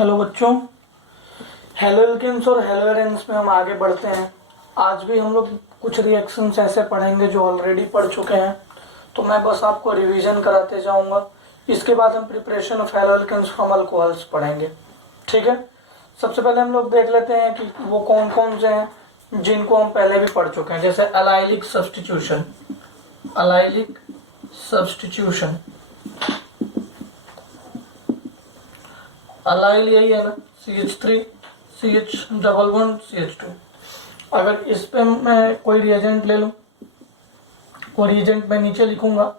Hello बच्चों, halo alkanes और hello arenes में हम आगे बढ़ते हैं। आज भी हम लोग कुछ रिएक्शंस ऐसे पढ़ेंगे जो ऑलरेडी पढ़ चुके हैं, तो मैं बस आपको रिवीजन कराते जाऊंगा। इसके बाद हम preparation of haloalkanes from alcohols पढ़ेंगे। ठीक है, सबसे पहले हम लोग देख लेते हैं कि वो कौन कौन से हैं जिनको हम पहले भी पढ़ चुके हैं, जैसे allylic substitution. Allylic substitution, allyl यही है ना, CH3 CH11 CH2। अगर इस पे मैं कोई रिएजेंट ले लूँ, कोई रिएजेंट मैं नीचे लिखूंगा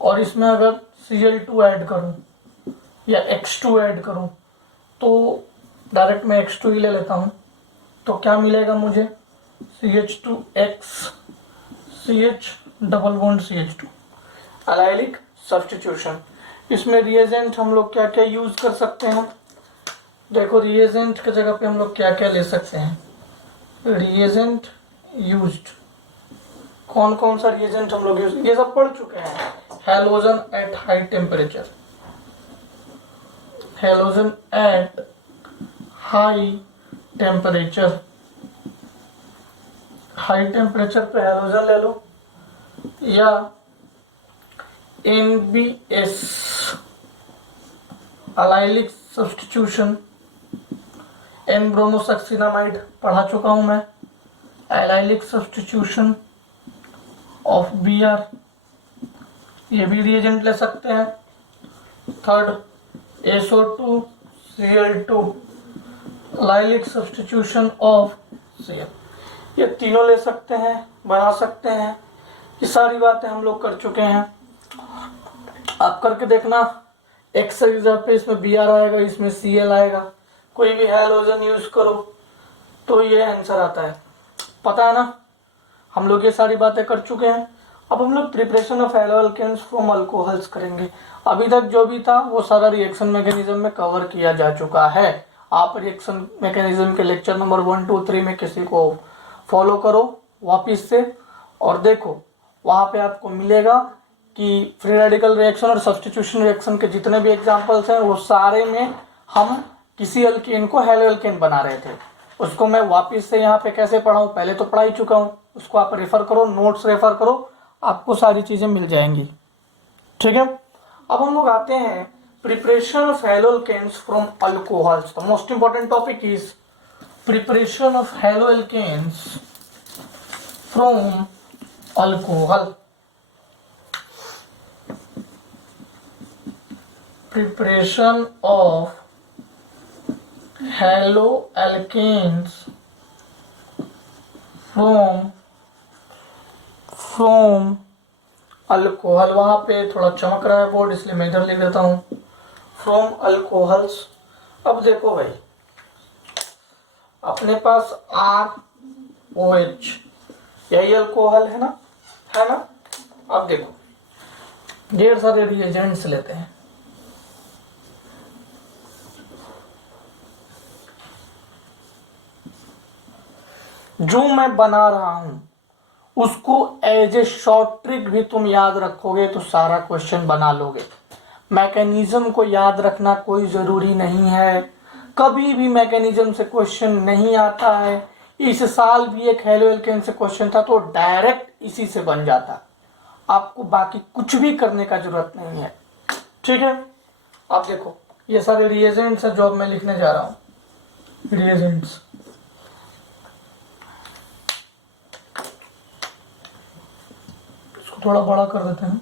और इसमें अगर Cl2 ऐड करूँ या X2 ऐड करूँ, तो डायरेक्ट मैं X2 ही ले लेता हूँ, तो क्या मिलेगा मुझे? CH2X CH CH2, allylic substitution. इसमें रिएजेंट हम लोग क्या क्या यूज कर सकते हैं? देखो, रिएजेंट की जगह पे हम लोग क्या क्या ले सकते हैं? रिएजेंट यूज्ड, कौन कौन सा रिएजेंट हम लोग यूज, ये सब पढ़ चुके हैं। Halogen at high temperature, halogen at high temperature, high temperature पे हैलोजन ले लो, या NBS allylic substitution, N bromosuccinimide पढ़ा चुका हूं मैं। एलाइलिक सब्स्टिट्यूशन ऑफ Br, ये भी रिएजेंट ले सकते हैं। Third, SO2 Cl2, allylic substitution of Cl, ये तीनों ले सकते हैं, बना सकते हैं। ये सारी बातें हम लोग कर चुके हैं। आप करके देखना, एक्स की जगह पे इसमें Br आएगा, इसमें Cl आएगा। कोई भी हैलोजन यूज करो तो ये आंसर आता है, पता है ना। हम लोग ये सारी बातें कर चुके हैं। अब हम लोग preparation of haloalkanes from alcohols करेंगे। अभी तक जो भी था वो सारा रिएक्शन मैकेनिज्म में कवर किया जा चुका है। आप रिएक्शन मैकेनिज्म के लेक्चर नंबर 1, 2, 3 में किसी को फॉलो करो वापिस से और देखो, वहां पे आपको मिलेगा कि फ्री रेडिकल रिएक्शन और सब्स्टिट्यूशन रिएक्शन के जितने भी एग्जांपल्स हैं वो सारे में हम किसी अल्केन को हेलो एल्केन बना रहे थे। उसको मैं वापस से यहाँ पे कैसे पढ़ाऊँ, पहले तो पढ़ा ही चुका हूँ, उसको आप रेफर करो, नोट्स रेफर करो, आपको सारी चीजें मिल जाएंगी। ठीक है, अब हम लोग आते हैं preparation of haloalkanes from alcohols. The most important topic is preparation of haloalkanes from alcohol. Preparation of haloalkanes from alcohol। वहां पे थोड़ा चमक रहा है बोर्ड, इसलिए मैं इधर लिख देता हूं, फ्रॉम अल्कोहल्स। अब देखो भाई, अपने पास ROH, यही अल्कोहल है ना, है ना। अब देखो, ढेर सारे रिएजेंट्स लेते हैं। जो मैं बना रहा हूं उसको एज ए शॉर्ट ट्रिक भी तुम याद रखोगे तो सारा क्वेश्चन बना लोगे। मैकेनिज्म को याद रखना कोई जरूरी नहीं है, कभी भी मैकेनिज्म से क्वेश्चन नहीं आता है। इस साल भी एक हेलो एल्केन से क्वेश्चन था तो डायरेक्ट इसी से बन जाता, आपको बाकी कुछ भी करने का जरूरत नहीं है। ठीक है, अब देखो, ये सारे रिएजेंट्स है जो अब मैं लिखने जा रहा हूं। रिएजेंट्स, इसको थोड़ा बड़ा कर देते हैं।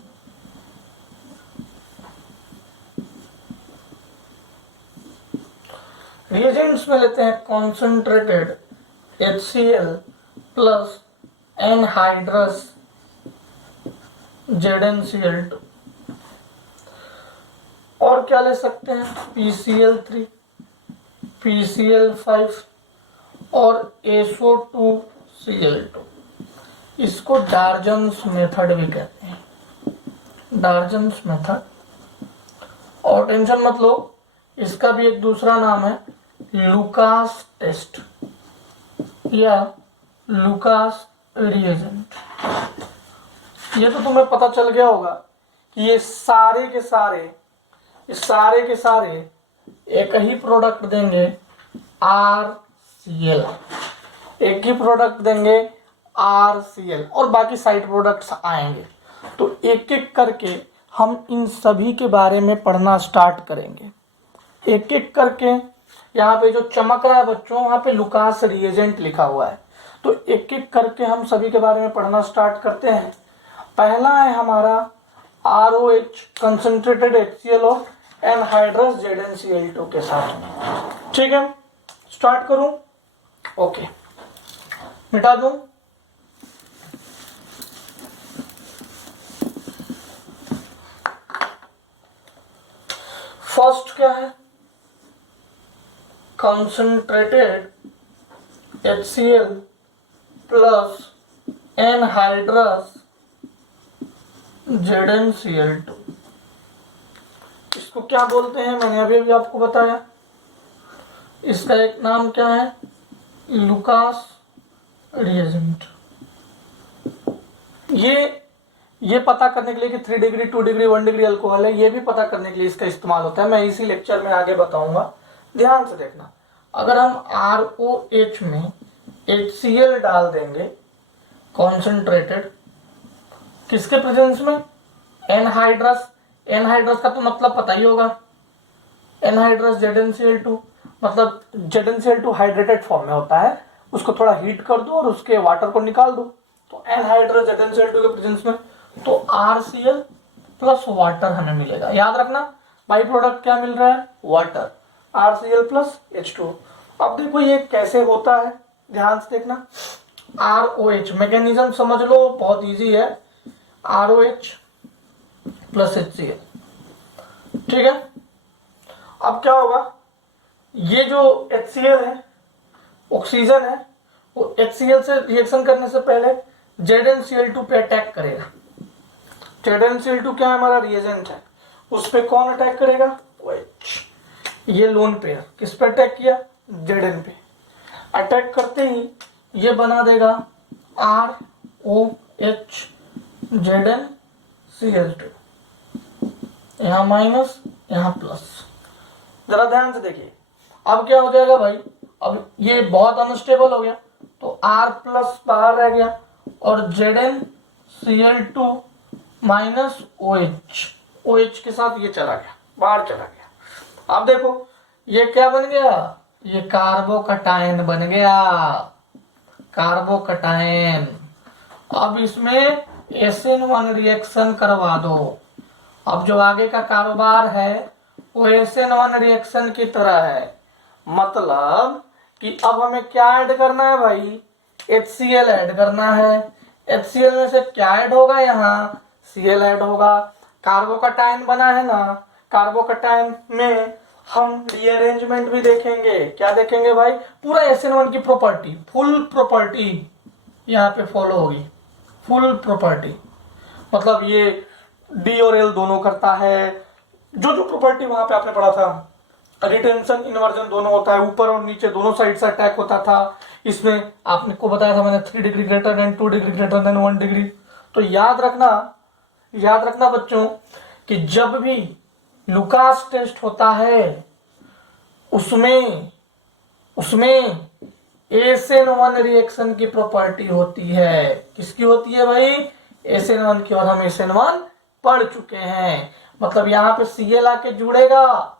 रिएजेंट्स में लेते हैं concentrated HCl plus anhydrous ZnCl2, और क्या ले सकते हैं? PCl3 PCl5 और SO2Cl2। इसको डार्जन्स मेथड भी कहते हैं, डार्जन्स मेथड। और टेंशन मत लो, इसका भी एक दूसरा नाम है लुकास टेस्ट या लुकास रिएजेंट। ये तो तुम्हें पता चल गया होगा कि ये सारे के सारे एक ही प्रोडक्ट देंगे RCl, एक ही प्रोडक्ट देंगे RCl और बाकी साइड प्रोडक्ट्स आएंगे। तो एक एक करके हम इन सभी के बारे में पढ़ना स्टार्ट करेंगे, एक एक करके। यहाँ पे जो चमक रहा है बच्चों, वहाँ पे लुकास रिएजेंट लिखा हुआ है। तो एक एक करके हम सभी के बारे में पढ़ना स्टार्ट करते हैं। पहला है हमारा ROH कंसंट्रेटेड HCl और एनहाइड्रस ZnCl2 के साथ। ठीक है, स्टार्ट करूं? ओके, मिटा दूं? फर्स्ट क्या है? Concentrated HCl plus anhydrous ZnCl2। इसको क्या बोलते हैं? मैंने अभी भी आपको बताया। इसका एक नाम क्या है? Lucas reagent. ये पता करने के लिए कि 3 डिग्री 2 डिग्री 1 डिग्री अल्कोहल है, ये भी पता करने के लिए इसका इस्तेमाल होता है। मैं इसी लेक्चर में आगे बताऊंगा, ध्यान से देखना। अगर हम ROH में HCl डाल देंगे कॉन्सेंट्रेटेड, किसके प्रेजेंस में? एनहाइड्रस। एनहाइड्रस का तो मतलब पता ही होगा, एनहाइड्रस ZnCl2, मतलब ZnCl2 हाइड्रेटेड फॉर्म में होता है। उसको थोड़ा हीट कर दो और उसके वाटर को निकाल दो, तो एनहाइड्रस ZnCl2 के प्रेजेंस में तो RCl प्लस वाटर हमें मिलेगा। याद रखना, बाई प्रोडक्ट क्या मिल रहा है? Water, RCl plus H2। अब देखो ये कैसे होता है, ध्यान से देखना। ROH मैकेनिज्म समझ लो, बहुत इजी है। ROH प्लस HCl, ठीक है। अब क्या होगा? ये जो HCl है, ऑक्सीजन है, वो HCl से रिएक्शन करने से पहले ZnCl2 पे अटैक करेगा। ZnCl2 क्या है? हमारा रिएजेंट है। उस पे कौन अटैक करेगा? OH। ये लोन पेयर किस पे अटैक किया? Zn पे। अटैक करते ही ये बना देगा ROH ZnCl2, यहाँ माइनस यहाँ प्लस। जरा ध्यान से देखिए, अब क्या हो जाएगा भाई? अब ये बहुत अनस्टेबल हो गया, तो R प्लस बाहर रह गया और ZnCl2 माइनस OH के साथ ये चला गया, बाहर चला गया। अब देखो ये क्या बन गया? ये कार्बोकटायन बन गया, कार्बोकटायन। अब इसमें SN1 रिएक्शन करवा दो। अब जो आगे का कारोबार है वो SN1 रिएक्शन की तरह है, मतलब कि अब हमें क्या ऐड करना है भाई? HCl ऐड करना है। HCl में से क्या ऐड होगा? यहाँ Cl ऐड होगा। कार्बोकटायन बना है ना, कार्बोकटायन में हम रीअरेंजमेंट भी देखेंगे। क्या देखेंगे भाई? पूरा SN1 की प्रॉपर्टी, फुल प्रॉपर्टी यहाँ पे फॉलो होगी। फुल प्रॉपर्टी मतलब ये D और L दोनों करता है, जो प्रॉपर्टी वहां पे आपने पढ़ा था। रिटेंशन इन्वर्जन दोनों होता है, ऊपर और नीचे दोनों साइड से अटैक होता था। इसमें आपने को बताया था मैंने 3 degree greater than 2 degree greater than 1 degree. तो याद रखना बच्चों कि जब भी लुकास टेस्ट होता है उसमें SN1 रिएक्शन की प्रॉपर्टी होती है। किसकी होती है भाई? SN1 की। और हम SN1 पढ़ चुके हैं, मतलब यहाँ पे Cl आके जुड़ेगा,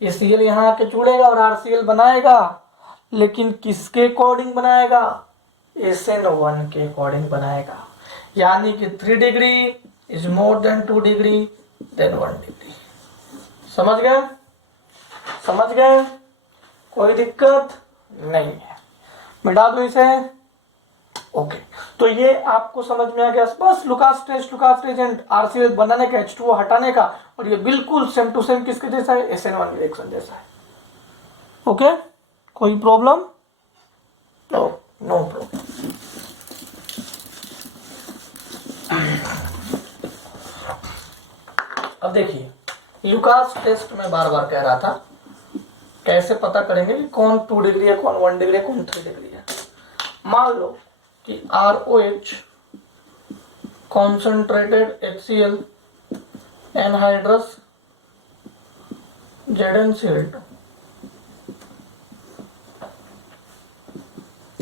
ये Cl यहाँ आके जुड़ेगा और RCl बनाएगा, लेकिन किसके अकॉर्डिंग बनाएगा? SN1 के अकॉर्डिंग बनाएगा। यानी कि 3 degree is more than 2 degree than 1 degree. समझ गए? कोई दिक्कत नहीं है। मिटा दो इसे। ओके, तो ये आपको समझ में आ गया। बस Lucas test, Lucas reagent, RCl बनाने का, H2O हटाने का, और ये बिल्कुल सेम टू सेम किसके जैसा है? SN1 रिएक्शन जैसा है। ओके, कोई प्रॉब्लम? No problem. अब देखिए, लुकास टेस्ट में बार बार कह रहा था, कैसे पता करेंगे कि कौन 2 डिग्री है, कौन 1 डिग्री है, कौन 3 डिग्री है। मान लो कि ROH concentrated HCl anhydrous ZnCl2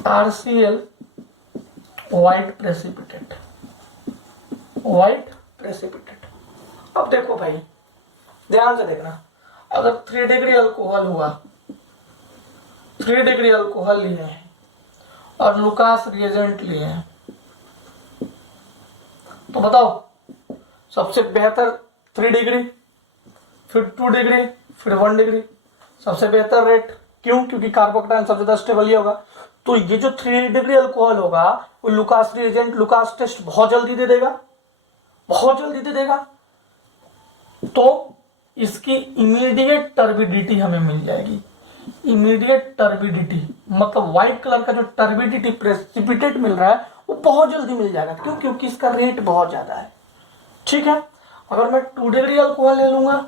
RCl white precipitate, white precipitate. अब देखो भाई ध्यान से देखना, अगर 3 डिग्री अल्कोहल हुआ, 3 डिग्री अल्कोहल लिए हैं और लुकास रिएजेंट लिए हैं, तो बताओ सबसे बेहतर 3 डिग्री, फिर 2 डिग्री, फिर 1 डिग्री, सबसे बेहतर रेट। क्यों? क्योंकि कार्बोकेटायन सबसे ज्यादा स्टेबल ही होगा। तो ये जो 3 डिग्री अल्कोहल होगा वो लुकास रिएजेंट, लुकास टेस्ट बहुत जल्दी दे देगा, बहुत जल्दी दे देगा। तो इसकी इमीडिएट टर्बिडिटी हमें मिल जाएगी। इमीडिएट टर्बिडिटी मतलब व्हाइट कलर का जो टर्बिडिटी प्रेसिपिटेट मिल रहा है वो बहुत जल्दी मिल जाएगा। क्यों? क्योंकि इसका रेट बहुत ज्यादा है। ठीक है, अगर मैं 2 डिग्री अल्कोहल ले लूंगा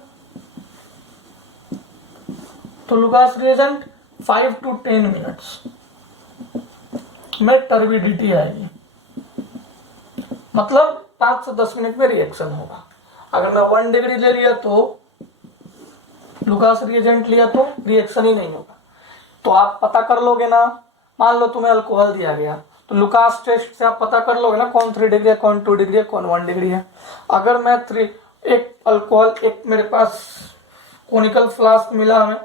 तो लुकास रिएजेंट 5 to 10 मिनट्स में टर्बिडिटी आएगी, मतलब 5 से 10 मिनट में रिएक्शन होगा। अगर मैं 1 डिग्री ले लिया तो लुकास रिएजेंट लिया तो रिएक्शन ही नहीं होगा। तो आप पता कर लोगे ना, मान लो तुम्हें अल्कोहल दिया गया तो लुकास टेस्ट से आप पता कर लोगे ना कौन 3 डिग्री है, कौन 2 डिग्री है, कौन 1 डिग्री है। अगर मैं एक अल्कोहल, एक मेरे पास कोनिकल फ्लास्क मिला हमें,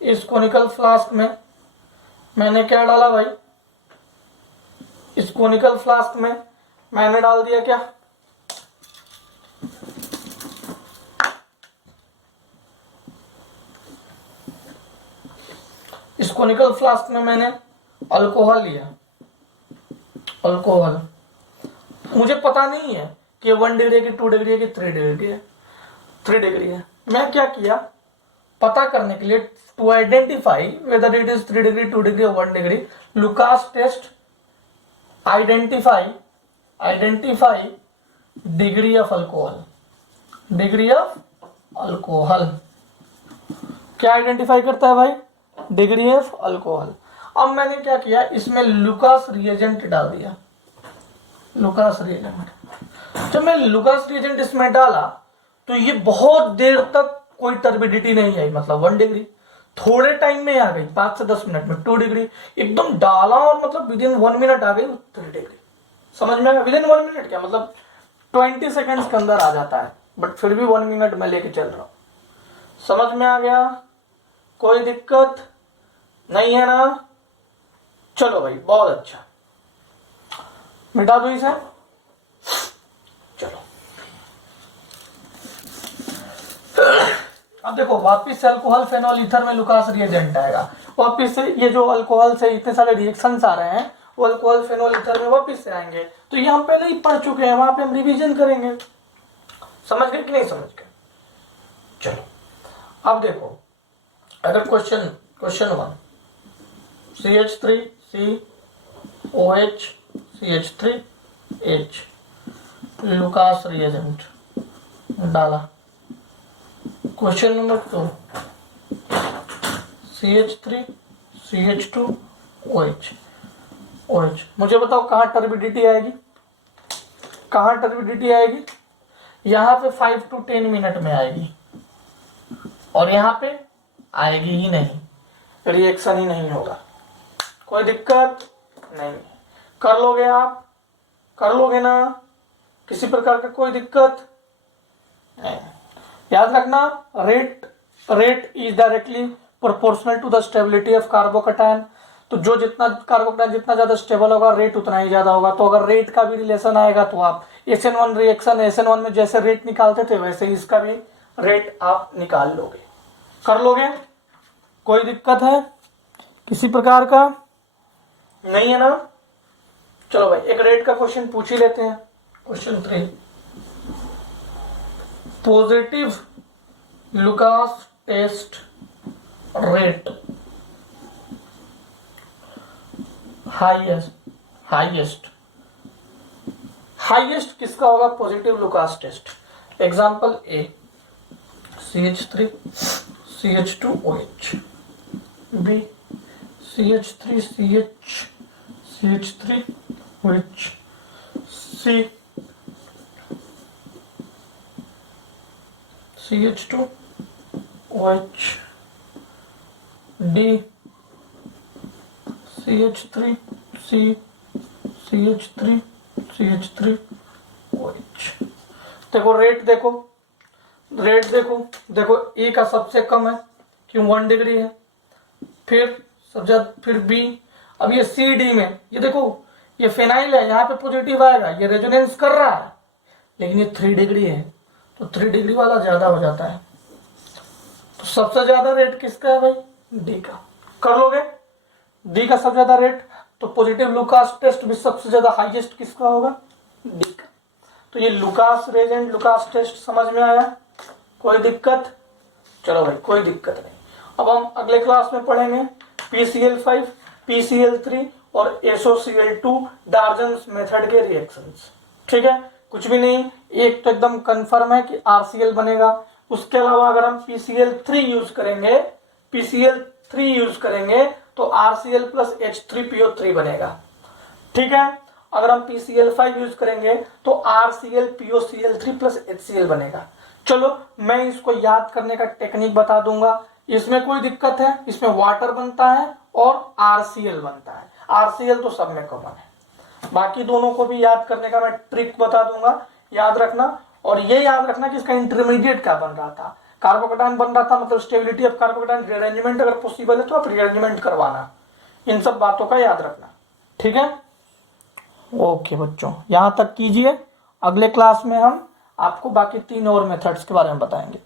इस कोनिकल फ्लास्क में मैंने क्या डाला भाई, इस कोनिकल फ्लास्क में मैंने डाल दिया क्या, इस कोनिकल फ्लास्क में मैंने अल्कोहल लिया। अल्कोहल मुझे पता नहीं है कि 1 डिग्री की, 2 डिग्री की, 3 डिग्री है, 3 डिग्री है। मैं क्या किया, पता करने के लिए, to identify whether it is 3 degree, 2 degree, 1 degree, Lucas test identify degree of alcohol, degree of alcohol. क्या आइडेंटिफाई करता है भाई? Degree of alcohol. अब मैंने क्या किया, इसमें लुकास रिएजेंट डाल दिया, लुकास रिएजेंट। जब मैं लुकास रिएजेंट इसमें डाला तो ये बहुत देर तक कोई टर्बिडिटी नहीं आई, मतलब 1 डिग्री थोड़े टाइम में आ गई, 5 से 10 मिनट में 2 डिग्री, एकदम डाला और मतलब विद इन 1 मिनट आ गई 3 डिग्री। समझ में आया? विद इन 1 मिनट क्या मतलब 20 सेकेंड्स के अंदर आ जाता है, बट फिर भी 1 मिनट में लेके चल रहा हूं। समझ में आ गया? कोई दिक्कत नहीं है ना? चलो भाई बहुत अच्छा, मिटा दो इसे। चलो अब देखो वापिस से अल्कोहल फेनॉल ईथर में लुकास रिएजेंट आएगा, वापिस से ये जो अल्कोहल से इतने सारे रिएक्शंस आ रहे हैं वो अल्कोहल फेनॉल ईथर में वापिस से आएंगे। तो ये हम पहले ही पढ़ चुके हैं, वहां पे हम रिवीजन करेंगे। समझ गए कि नहीं समझ गए? चलो अब देखो, अगर question 1 CH3 COH CH3H Lucas reagent डाला। Question number 2 CH3 CH2OH OH। मुझे बताओ कहाँ टर्बिडिटी आएगी, कहाँ टर्बिडिटी आएगी? यहाँ पे 5 to 10 मिनट में आएगी और यहाँ पे आएगी ही नहीं, रिएक्शन ही नहीं होगा। कोई दिक्कत नहीं, कर लोगे आप, कर लोगे ना? किसी प्रकार का कोई दिक्कत नहीं। याद रखना, rate is directly proportional to the stability of carbocation. तो जो जितना कार्बोकेटायन जितना ज्यादा स्टेबल होगा रेट उतना ही ज्यादा होगा। तो अगर रेट का भी रिलेशन आएगा तो आप SN1 रिएक्शन, SN1 में जैसे रेट निकालते थे वैसे ही इसका भी रेट आप निकाल लोगे। कर लोगे? कोई दिक्कत है किसी प्रकार का? नहीं है ना? चलो भाई एक रेट का क्वेश्चन पूछ ही लेते हैं। Question 3 positive Lucas test rate highest किसका होगा? Positive Lucas test. Example A CH3 CH2OH, B CH3 CH3OH, C CH2OH, D CH3 C CH3 CH3 OH। देखो रेट देखो, देखो ए का सबसे कम है क्यों 1 डिग्री है, फिर फिर बी। अब ये सी डी में ये देखो ये फिनाइल है, यहाँ पे पॉजिटिव आएगा, ये रेजोनेंस कर रहा है, लेकिन ये 3 डिग्री है तो 3 डिग्री वाला ज्यादा हो जाता है। तो सबसे ज्यादा रेट किसका है भाई, डी का। कर लोगे डी का सबसे ज्यादा रेट, तो पॉजिटिव लुकास टेस्ट भी सबसे ज्यादा हाईएस्ट किसका होगा, डी का। तो ये लुकास रेजेंट लुकास टेस्ट समझ में आया, कोई दिक्कत? चलो भाई कोई दिक्कत नहीं। अब हम अगले क्लास में पढ़ेंगे PCl5 PCl3 और SOCl2 डार्जन्स मेथड के रिएक्शंस। ठीक है, कुछ भी नहीं, एक तो एकदम कंफर्म है कि RCl बनेगा। उसके अलावा अगर हम PCl3 यूज करेंगे तो RCl प्लस H3PO3 बनेगा। ठीक है, अगर हम PCl5 यूज करेंगे तो RCl POCl3 प्लस HCl बनेगा। चलो मैं इसको याद करने का टेक्निक बता दूंगा, इसमें कोई दिक्कत है? इसमें वाटर बनता है और RCl बनता है, RCl तो सब में कॉमन है। बाकी दोनों को भी याद करने का मैं ट्रिक बता दूंगा, याद रखना। और ये याद रखना कि इसका इंटरमीडिएट क्या बन रहा था, कार्बोकेटायन बन रहा था, मतलब स्टेबिलिटी ऑफ कार्बोकेटायन रीअरेंजमेंट अगर पॉसिबल है तो आप रीअरेंजमेंट करवाना, इन सब बातों का याद रखना। ठीक है, ओके बच्चों, यहां तक कीजिए। अगले क्लास में हम आपको बाकी 3 और मेथड्स के बारे में बताएंगे।